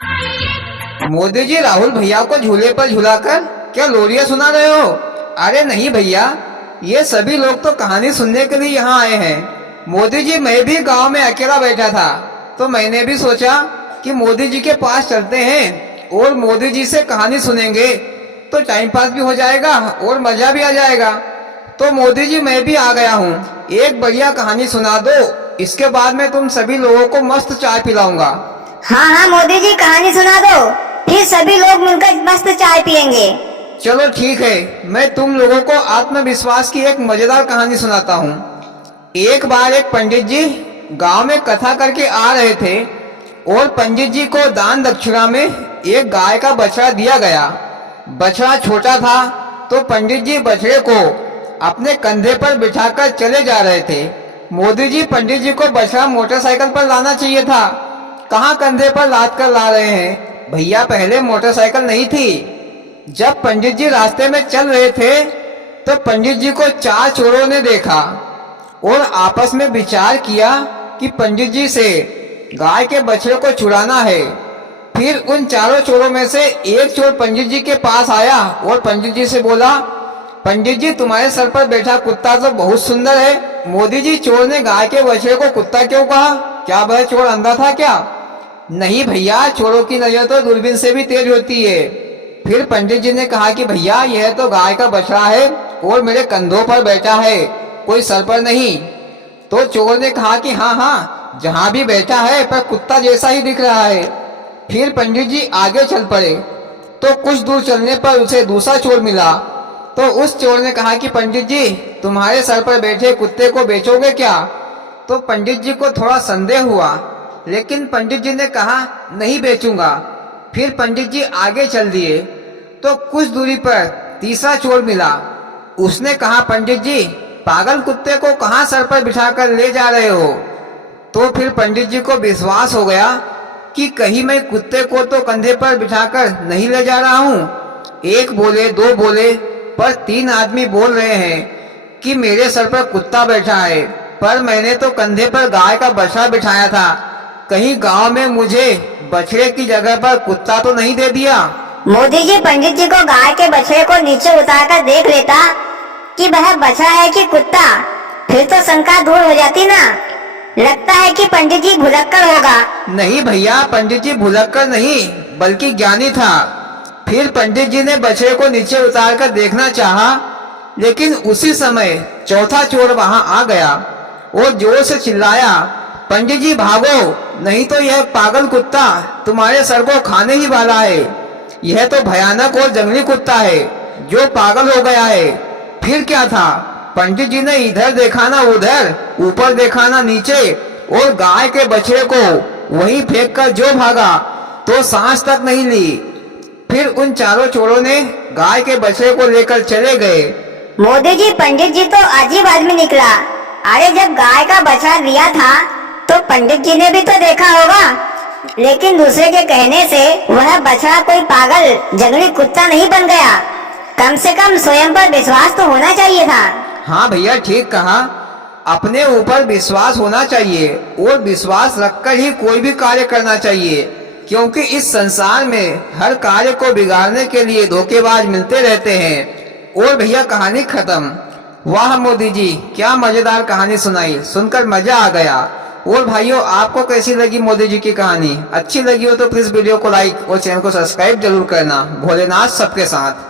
मोदी जी राहुल भैया को झूले पर झुलाकर क्या लोरियां सुना रहे हो? अरे नहीं भैया, ये सभी लोग तो कहानी सुनने के लिए यहाँ आए हैं। मोदी जी, मैं भी गांव में अकेला बैठा था तो मैंने भी सोचा कि मोदी जी के पास चलते हैं और मोदी जी से कहानी सुनेंगे तो टाइम पास भी हो जाएगा और मजा भी आ जाएगा। तो मोदी जी, मैं भी आ गया हूँ। एक बढ़िया कहानी सुना दो, इसके बाद मैं तुम सभी लोगों को मस्त चाय पिलाऊंगा। हाँ हाँ मोदी जी, कहानी सुना दो, फिर सभी लोग मिलकर मस्त चाय पियेंगे। चलो ठीक है, मैं तुम लोगों को आत्मविश्वास की एक मजेदार कहानी सुनाता हूँ। एक बार एक पंडित जी गांव में कथा करके आ रहे थे और पंडित जी को दान दक्षिणा में एक गाय का बछड़ा दिया गया। बछड़ा छोटा था तो पंडित जी बछड़े को अपने कंधे पर बिठाकर चले जा रहे थे। मोदी जी, पंडित जी को बछड़ा मोटरसाइकिल पर लाना चाहिए था, कहाँ कंधे पर लाद कर ला रहे हैं? भैया, पहले मोटरसाइकिल नहीं थी। जब पंडित जी रास्ते में चल रहे थे तो पंडित जी को 4 चोरों ने देखा और आपस में विचार किया कि पंडित जी से गाय के बछड़े को छुड़ाना है। फिर उन 4 चोरों में से एक चोर पंडित जी के पास आया और पंडित जी से बोला, पंडित जी, तुम्हारे सर पर बैठा कुत्ता तो बहुत सुंदर है। मोदी जी, चोर ने गाय के बछड़े को कुत्ता क्यों कहा? क्या वह चोर अंधा था क्या? नहीं भैया, चोरों की नजर तो दूरबीन से भी तेज होती है। फिर पंडित जी ने कहा कि भैया, यह तो गाय का बछड़ा है और मेरे कंधों पर बैठा है, कोई सर पर नहीं। तो चोर ने कहा कि हाँ हाँ, जहाँ भी बैठा है पर कुत्ता जैसा ही दिख रहा है। फिर पंडित जी आगे चल पड़े तो कुछ दूर चलने पर उसे दूसरा चोर मिला। तो उस चोर ने कहा कि पंडित जी, तुम्हारे सर पर बैठे कुत्ते को बेचोगे क्या? तो पंडित जी को थोड़ा संदेह हुआ, लेकिन पंडित जी ने कहा नहीं बेचूंगा। फिर पंडित जी आगे चल दिए तो कुछ दूरी पर तीसरा चोर मिला। उसने कहा, पंडित जी, पागल कुत्ते को कहाँ सर पर बिठाकर ले जा रहे हो? तो फिर पंडित जी को विश्वास हो गया कि कहीं मैं कुत्ते को तो कंधे पर बिठाकर नहीं ले जा रहा हूँ। एक बोले, 2 बोले, पर 3 आदमी बोल रहे हैं कि मेरे सर पर कुत्ता बैठा है, पर मैंने तो कंधे पर गाय का बछड़ा बिठाया था। कहीं गांव में मुझे बछड़े की जगह पर कुत्ता तो नहीं दे दिया? मोदी जी, पंडित जी को गाय के बछड़े को नीचे उतारकर देख लेता कि वह बछड़ा है कि कुत्ता, फिर तो शंका दूर हो जाती ना। लगता है कि पंडित जी भुलक्कड़ होगा। नहीं भैया, पंडित जी भुलक्कड़ नहीं बल्कि ज्ञानी था। फिर पंडित जी ने बछड़े को नीचे उतारकर देखना चाहा, लेकिन उसी समय चौथा चोर वहां आ गया और जोर से चिल्लाया, पंडित जी भागो, नहीं तो यह पागल कुत्ता तुम्हारे सर को खाने ही वाला है। यह तो भयानक और जंगली कुत्ता है जो पागल हो गया है। फिर क्या था, पंडित जी ने इधर देखा ना उधर, ऊपर देखा ना नीचे, और गाय के बछड़े को वहीं फेंक कर जो भागा तो सांस तक नहीं ली। फिर उन 4 चोरों ने गाय के बछड़े को लेकर चले गए। मोदी जी, पंडित जी तो अजीब आदमी निकला। अरे जब गाय का बछड़ा लिया था तो पंडित जी ने भी तो देखा होगा, लेकिन दूसरे के कहने से वह बछड़ा कोई पागल जंगली कुत्ता नहीं बन गया। कम से कम स्वयं पर विश्वास तो होना चाहिए था। हाँ भैया, ठीक कहा, अपने ऊपर विश्वास होना चाहिए और विश्वास रखकर ही कोई भी कार्य करना चाहिए, क्योंकि इस संसार में हर कार्य को बिगाड़ने के लिए धोखेबाज मिलते रहते हैं। और भैया, कहानी खत्म। वाह मोदी जी, क्या मजेदार कहानी सुनाई, सुनकर मजा आ गया। और भाइयों, आपको कैसी लगी मोदी जी की कहानी? अच्छी लगी हो तो प्लीज वीडियो को लाइक और चैनल को सब्सक्राइब जरूर करना। भोलेनाथ सबके साथ।